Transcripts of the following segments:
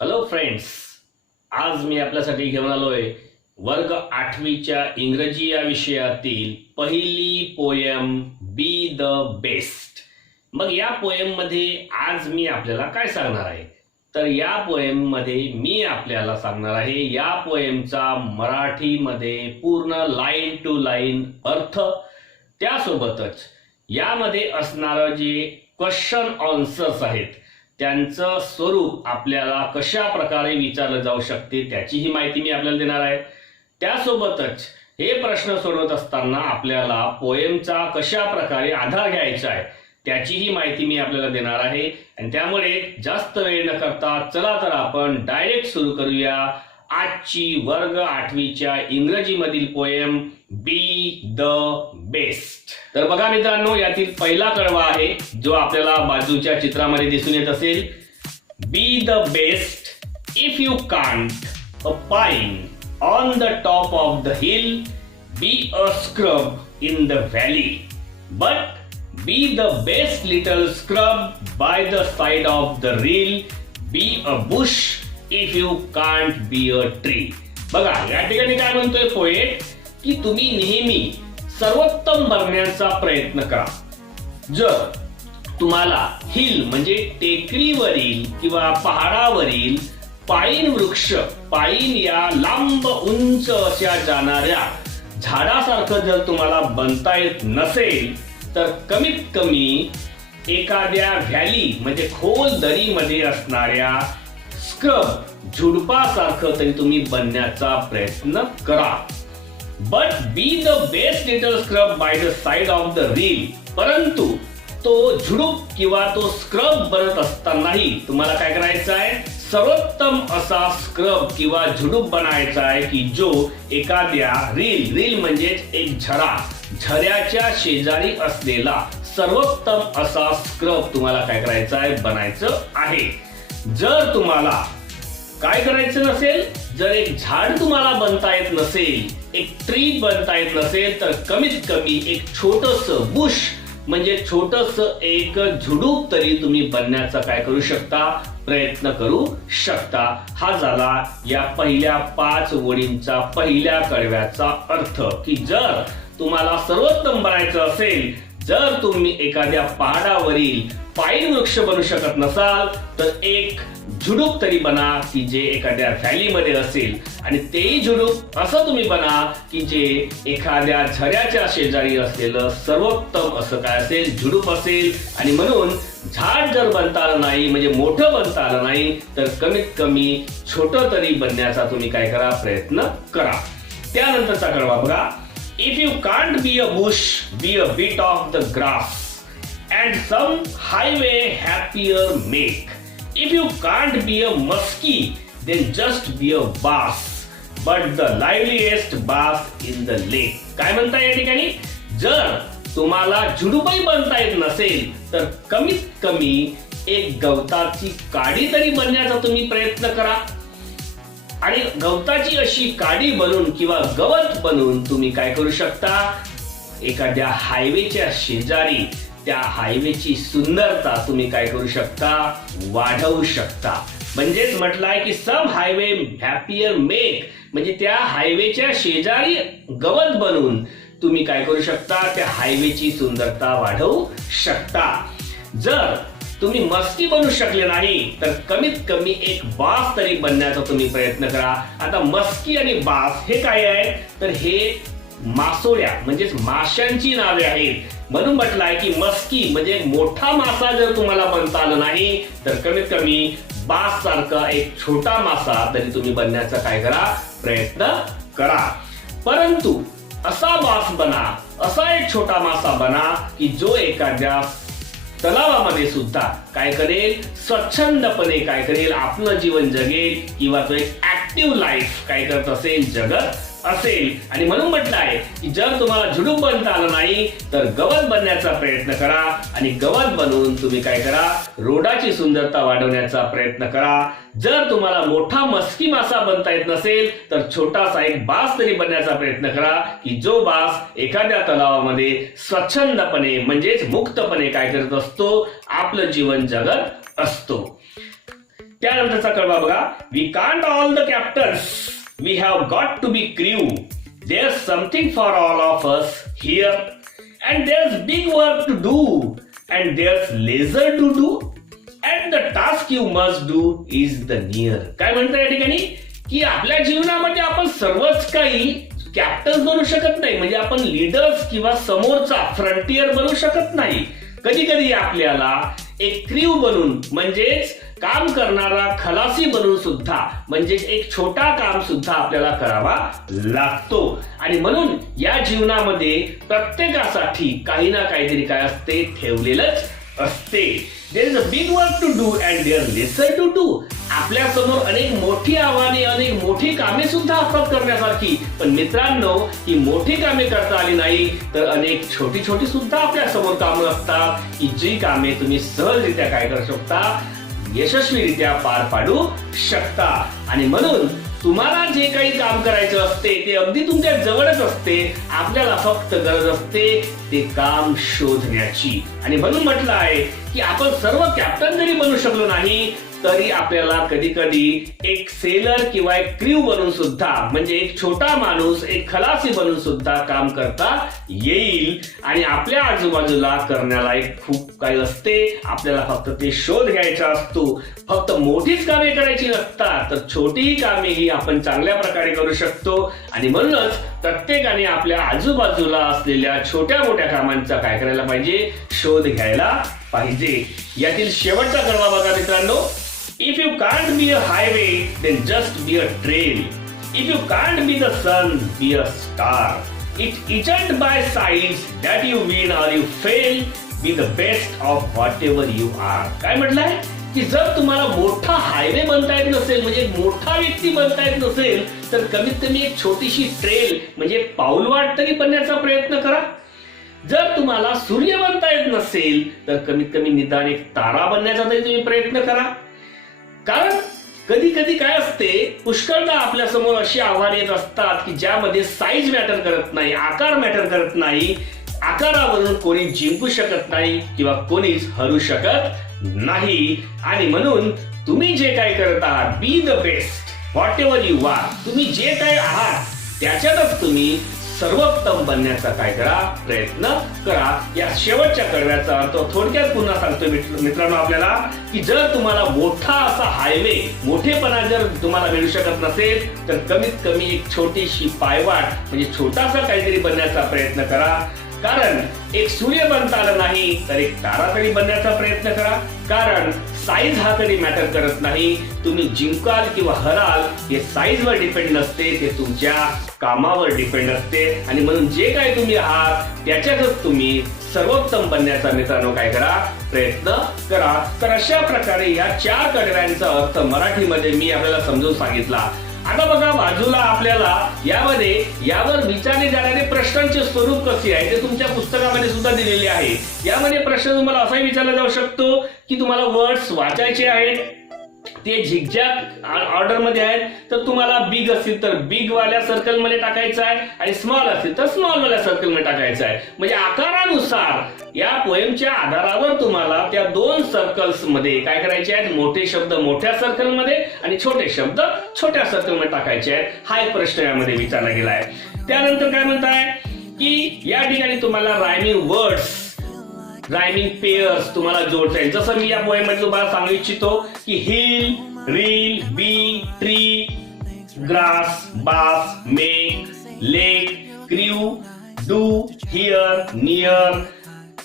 Hello friends, आज मी आपल्यासाठी घेऊन आलोय वर्ग 8वीच्या इंग्रजी या विषयातील पहिली पोयम बी द बेस्ट। मग या पोयम मध्ये आज मी आपल्याला काय सांगणार आहे, तर या पोयम मध्ये मी आपल्याला सांगणार आहे या पोयमचा मराठीमध्ये पूर्ण लाईन टू लाईन अर्थ, त्यासोबतच यामध्ये असणारं जे क्वेश्चन आन्सर्स आहेत त्यांचं स्वरूप आपल्याला कशा प्रकारे विचारलं जाऊ शकते त्याचीही माहिती मी आपल्याला देणार आहे। त्यासोबतच हे प्रश्न सोडवत असताना आपल्याला पोएमचा कशा प्रकारे आधार घ्यायचा आहे त्याचीही माहिती मी आपल्याला देणार आहे। आणि त्यामुळे जास्त वेळ न करता चला तर आपण डायरेक्ट सुरू करूया आजची वर्ग 8वीच्या इंग्रजी मधील पोएम बी द बेस्ट। तर बघा मित्रांनो, यातील पहिला कडवा आहे जो आपल्याला बाजूच्या चित्रामध्ये दिसून येत असेल। बी the best if you can't uh pine on the top of the hill, be a scrub in the valley, but B the best little scrub by the side of the reel, be a bush if you can't be a tree. बघा या ठिकाणी काय म्हणतोय poet की तुम्ही नेहमी सर्वोत्तम बनण्याचा प्रयत्न करा। जर तुम्हाला हिल म्हणजे टेकडीवरील किंवा पहाडावरील पाईन वृक्ष, पाईन या लांब उंच अशा जाणाऱ्या झाडासारखं जर तुम्हाला बनता येत नसेल तर कमीत कमी एखाद्या व्हॅली म्हणजे खोल दरीमध्ये असणाऱ्या स्क्रब झुडपासारखं तरी तुम्ही बनण्याचा प्रयत्न करा। But B the best little scrub by the side of the reel, परंतु तो झुडूप किंवा तो स्क्रब बनत असतानाही तुम्हाला काय करायचं आहे, सर्वोत्तम असा स्क्रब किंवा झुडूप बनायचा आहे की जो एखाद्या रील म्हणजेच एक झरा, झऱ्याच्या शेजारी असलेला सर्वोत्तम असा स्क्रब तुम्हाला काय करायचा आहे, बनायचं आहे। जर तुम्हाला काय करायचं नसेल, जर एक झाड तुम्हाला बनता येत नसेल, एक ट्री बनता येत नसेल तर कमीत कमी एक छोटस बुश म्हणजे छोटस एक झुडूप तरी तुम्ही बनण्याचा काय करू शकता, प्रयत्न करू शकता। हा झाला या पहिल्या 5 ओळींचा पहिल्या कडव्याचा अर्थ की जर तुम्हाला सर्वोत्तम बनायचं असेल, जर तुम्ही एखाद्या पहाडावरील पाईन वृक्ष बनू शकत नसाल तर एक झुडूप तरी बना की जे एखाद्या व्हॅलीमध्ये असेल, आणि तेही झुडूप असं तुम्ही बना की जे एखाद्या झऱ्याच्या शेजारी असलेलं सर्वोत्तम असं काय असेल, झुडूप असेल। आणि म्हणून झाड जर बनता आलं नाही म्हणजे मोठं बनता आलं नाही तर कमीत कमी छोटं तरी बनण्याचा तुम्ही काय करा, प्रयत्न करा। त्यानंतरचा कडवा बघा, if you can't be a bush, be a bit of the grass and some highway happier make. If you can't be a muskie, then just be a bass, but the liveliest bass in the lake. काय म्हणता या ठिकाणी, जर तुम्हाला झुडूपही बनता येत नसेल तर कमीत कमी एक गवताची काडी तरी बनण्याचा तुम्ही प्रयत्न करा। आणि गवताची अशी काडी बनवून किंवा गवत बनवून तुम्ही काय करू शकता, एखाद्या हायवेच्या शेजारी त्या हायवेची सुंदरता तुम्ही काय करू शकता, वाढवू शकता। म्हणजेच म्हटलंय की सम हायवे हॅपियर मेक, म्हणजे त्या हायवेच्या शेजारी गवत बनवून तुम्ही काय करू शकता, त्या हायवेची सुंदरता वाढवू शकता। जर तुम्ही मस्की बनू शकले नाही तर कमीत कमी एक बास तरी बनण्याचा तुम्ही प्रयत्न करा। आता मस्की आणि बास हे काय आहे, तर हे मासोळ्या म्हणजेच माशांची नावे आहेत। म्हणून म्हटलंय की मस्की म्हणजे मोठा मासा जर तुम्हाला बनता आलं नाही तर कमीत कमी बास सारखा एक छोटा मासा तरी तुम्ही बनण्याचा काय करा, प्रयत्न करा। परंतु असा बास बना, असा एक छोटा मासा बना की जो एखाद्या तलावामध्ये सुद्धा काय करेल, स्वच्छंदपणे काय करेल, आपलं जीवन जगेल किंवा तो एक ऍक्टिव्ह लाईफ काय करत असेल, जगत असेल। आणि म्हणून म्हटलं आहे की जर तुम्हाला झुडूप बनता आलं नाही तर गवत बनण्याचा प्रयत्न करा, आणि गवत बनवून तुम्ही काय करा, रोडाची सुंदरता वाढवण्याचा प्रयत्न करा। जर तुम्हाला मोठा मस्की मासा बनता येत नसेल तर छोटासा एक बास तरी बनण्याचा प्रयत्न करा की जो बास एखाद्या तलावामध्ये स्वच्छंदपणे म्हणजेच मुक्तपणे काय करत असतो, आपलं जीवन जगत असतो। त्यानंतरचा कडवा बघा. We can't all the captains, we have got to be crew. There's something for all of us here and there's big work to do and there's lesser to do and the task you must do is the near. काय म्हणतात या ठिकाणी की आपल्या जीवनामध्ये आपण सर्वच काही कॅप्टन्स बनू शकत नाही, म्हणजे आपण लीडर्स किंवा समोरचा फ्रंटियर बनू शकत नाही. कधी कधी आपल्याला एक क्रू बनून म्हणजेच काम करणारा खलासी बनून सुद्धा म्हणजेच एक छोटा काम सुद्धा आपल्याला करावा लागतो. आणि म्हणून या जीवनामध्ये प्रत्येकासाठी काही ना काहीतरी काय असते ठेवलेलंच असते. There is a big work to do and there lesser to do. आपल्या समोर अनेक मोठी आव्हाने अनेक मोठी कामे सुद्धा असतात करण्यासारखी, पण मित्रांनो ही मोठी कामे करता आली नाही तर अनेक छोटी छोटी सुद्धा आपल्या समोर कामं असतात की जी कामे तुम्ही सहजरित्या काय करू शकता, यशस्वीरित्या पार पाडू शकता. आणि म्हणून तुम्हाला जे काही काम करायचं असते ते अगदी तुमच्या जवळच असते. आपल्याला फक्त गरज असते ते काम शोधण्याची. आणि म्हणून म्हटलं आहे की आपण सर्व कॅप्टन जरी बनू शकलो नाही तरी आपल्याला कधी कधी एक सेलर किंवा एक क्रू बनून सुद्धा म्हणजे एक छोटा माणूस एक खलासी बनून सुद्धा काम करता येईल. आणि आपल्या आजूबाजूला करण्याला एक खूप काही असते, आपल्याला फक्त ते शोध घ्यायचा असतो. फक्त मोठीच कामे करायची नसतात तर छोटीही कामे ही आपण चांगल्या प्रकारे करू शकतो. आणि म्हणूनच प्रत्येकाने आपल्या आजूबाजूला असलेल्या छोट्या मोठ्या कामांचा काय करायला पाहिजे, शोध घ्यायला पाहिजे. यातील शेवटचा कडवा बघा मित्रांनो. If you can't be a highway, then just be a trail. If you can't be the sun, be a star. It isn't by size that you win or you fail. Be the best of whatever you are. काय म्हटलंय की जर तुम्हाला मोठा highway बनता येत नसेल म्हणजे एक मोठा व्यक्ती बनता येत नसेल तर कमीत कमी एक छोटीशी ट्रेल म्हणजे पाऊलवाट तरी बनण्याचा प्रयत्न करा. जर तुम्हाला सूर्य बनता येत नसेल तर कमीत कमी निदान एक तारा बनण्याचा तरी तुम्ही प्रयत्न करा. कारण कधी कधी काय असते, पुष्कळदा आपल्या समोर अशी आव्हाने येत असतात की ज्यामध्ये साईज मॅटर करत नाही, आकार मॅटर करत नाही. आकारावरून कोणी जिंकू शकत नाही किंवा कोणीच हरू शकत नाही. आणि म्हणून तुम्ही जे काय करत आहात, be the best whatever you are. तुम्ही जे काय आहात त्याच्यातच तुम्ही सर्वोत्तम बनण्याचा काय करा, प्रयत्न करा. या शेवटच्या कडव्याचा अर्थ थोडक्यात पुन्हा सांगतो मित्रांनो आपल्याला की जर तुम्हाला मोठा असा हायवे मोठेपणा जर तुम्हाला मिळू शकत नसेल तर कमीत कमी एक छोटीशी पायवाट म्हणजे छोटासा काहीतरी बनण्याचा प्रयत्न करा. कारण एक सूर्य बनता आलं नाही तर एक तारा तरी बनण्याचा प्रयत्न करा. कारण साईज हा कधी मॅटर करत नाही. तुम्ही जिंकाल किंवा हराल हे साईजवर डिपेंड नसते, ते तुमच्या कामावर डिपेंड असते. आणि म्हणून जे काही तुम्ही आहात त्याच्यातच तुम्ही सर्वोत्तम बनण्याचा मित्रांनो काय करा, प्रयत्न करा. तर अशा प्रकारे या 4 कडव्यांचा अर्थ मराठीमध्ये मी आपल्याला समजून सांगितला. आता बघा बाजूला आपल्याला यामध्ये यावर विचारले जाणारे प्रश्नांचे स्वरूप कसे आहे ते तुमच्या पुस्तकामध्ये सुद्धा दिलेले आहे. यामध्ये प्रश्न तुम्हाला असाही विचारला जाऊ शकतो की तुम्हाला वर्ड्स वाचायचे आहेत, ते झिगझॅग ऑर्डर मध्ये आहेत, तर तुम्हाला बिग असतील तर बिग वाल्या सर्कल मध्ये टाकायचं आहे आणि स्मॉल असतील तर स्मॉल वाल्या सर्कल मध्ये टाकायचं आहे. म्हणजे आकारानुसार या पोएमच्या आधारावर तुम्हाला त्या 2 सर्कल्स मध्ये काय करायचे आहेत, मोठे शब्द मोठ्या सर्कल मध्ये आणि छोटे शब्द छोट्या सर्कल मध्ये टाकायचे आहेत. हा एक प्रश्न यामध्ये विचारला गेला आहे. त्यानंतर काय म्हणताय की या ठिकाणी तुम्हाला रायमिंग वर्ड्स रायमिंग पेयर्स तुम्हाला जोडता येईल. जसं मी या पोएम मध्ये तुम्हाला सांगू इच्छितो की hill, reel, bee, tree, grass, bass, make, lake, crew, do, here, near,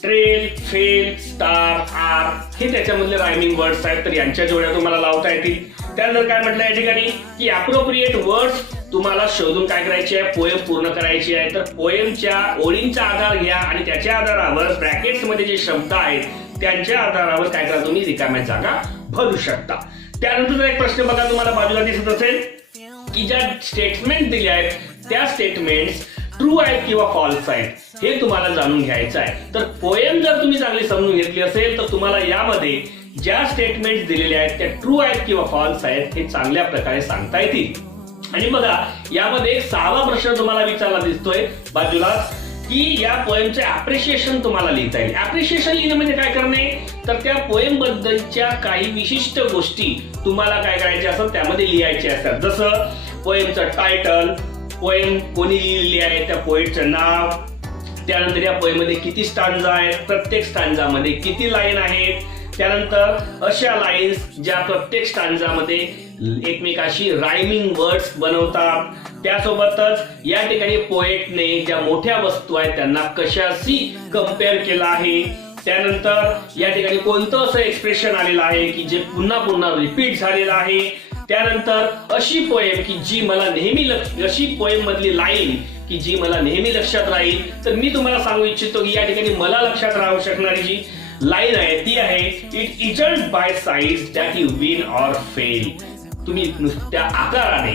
trail, fail, star, are हे त्याच्यामधले रायमिंग वर्ड्स आहेत. तर यांच्या जोड्या तुम्हाला लावता येतील. त्यानंतर काय म्हटलं या ठिकाणी की अप्रोप्रिएट वर्ड्स तुम्हाला शोधून काय करायचे आहे, पोएम पूर्ण करायची आहे. तर पोएमच्या ओळींचा आधार घ्या आणि त्याच्या आधारावर ब्रॅकेट्स मध्ये जे शब्द आहेत त्यांच्या आधारावर काय करा, तुम्ही रिकाम्या जागा भरू शकता. त्यानंतर एक प्रश्न बघा तुम्हाला बाजूला दिसत असेल की ज्या स्टेटमेंट दिल्या आहेत त्या स्टेटमेंट्स ट्रू आहेत किंवा फॉल्स आहेत हे तुम्हाला जाणून घ्यायचं आहे. तर पोएम जर तुम्ही चांगली समजून घेतली असेल तर तुम्हाला यामध्ये ज्या स्टेटमेंट्स दिलेल्या आहेत त्या ट्रू आहेत किंवा फॉल्स आहेत हे चांगल्या प्रकारे सांगता येतील. आणि बघा यामध्ये एक 6वा प्रश्न तुम्हाला विचारला दिसतोय बाजूला की या पोएमचे अप्रिशिएशन तुम्हाला लिहिता येईल. अप्रिशिएशन लिहिणं म्हणजे काय करणे तर त्या पोएम बद्दलच्या काही विशिष्ट गोष्टी तुम्हाला काय करायच्या असतात त्यामध्ये लिहायच्या असतात. जसं पोएमचं टायटल, पोएम कोणी लिहिलेली आहे, त्या पोएटचं नाव, त्यानंतर या पोएममध्ये किती स्टांजा आहेत, प्रत्येक स्टांजामध्ये किती लाईन आहेत, त्यानंतर अशा लाईन्स ज्या प्रत्येक स्टांजामध्ये एकमेकाशी रायमिंग वर्ड्स बनवतात. त्यासोबतच या ठिकाणी पोएटने ज्या मोठ्या वस्तू आहेत त्यांना कशाशी कंपेअर केला आहे. त्यानंतर या ठिकाणी कोणतं असं एक्सप्रेशन आलेलं आहे की जे पुन्हा पुन्हा रिपीट झालेलं आहे. त्यानंतर अशी पोएम की जी मला नेहमी अशी पोएम मधली लाईन की जी मला नेहमी लक्षात राहील. तर मी तुम्हाला सांगू इच्छितो की या ठिकाणी मला लक्षात राहू शकणारी जी लाईन आहे ती आहे, it isn't bye size that you win or fail. तुम्ही नुसत्या आकाराने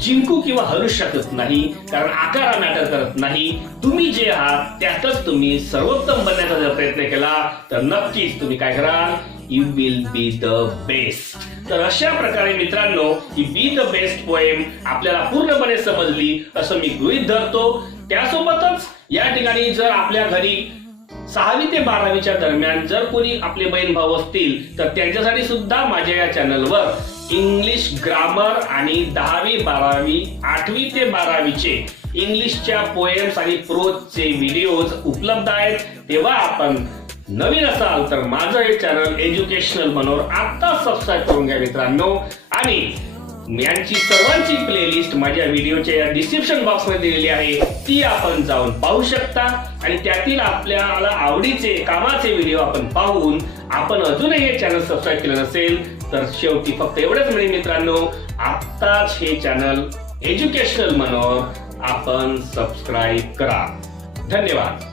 जिंकू किंवा हरू शकत नाही, कारण आकार मॅटर करत नाही. तुम्ही जे आहात त्यातच तुम्ही सर्वोत्तम बनण्याचा जर प्रयत्न केला तर नक्कीच तुम्ही काय कराल, you will be the best. तर अशा प्रकारे मित्रांनो ही बी द बेस्ट पोएम आपल्याला पूर्णपणे समजली असं मी गृहीत धरतो. त्यासोबतच या ठिकाणी जर आपल्या घरी 6वी ते 12वीच्या दरम्यान जर कोणी आपले बहीण भाऊ असतील तर त्यांच्यासाठी सुद्धा माझ्या या चॅनलवर इंग्लिश ग्रामर आणि 10वी 12वी 8वी ते 12वीचे इंग्लिशच्या पोएम्स आणि प्रोजचे व्हिडिओज उपलब्ध आहेत. तेव्हा आपण नवीन असाल तर माझं हे चॅनल एज्युकेशनल मनोहर आता सबस्क्राईब करून घ्या मित्रांनो. आणि यांची सर्वांची प्लेलिस्ट माझ्या व्हिडिओच्या डिस्क्रिप्शन बॉक्स मध्ये दिलेली आहे, ती आपण जाऊन पाहू शकता. आणि त्यातील आपल्याला आवडीचे कामाचे व्हिडिओ आपण पाहून आपण अजूनही हे चॅनल सबस्क्राईब केलं नसेल तर शेवटी फक्त एवढंच मिळेल मित्रांनो, आत्ताच हे चॅनल एज्युकेशनल मनोहर आपण सबस्क्राईब करा. धन्यवाद.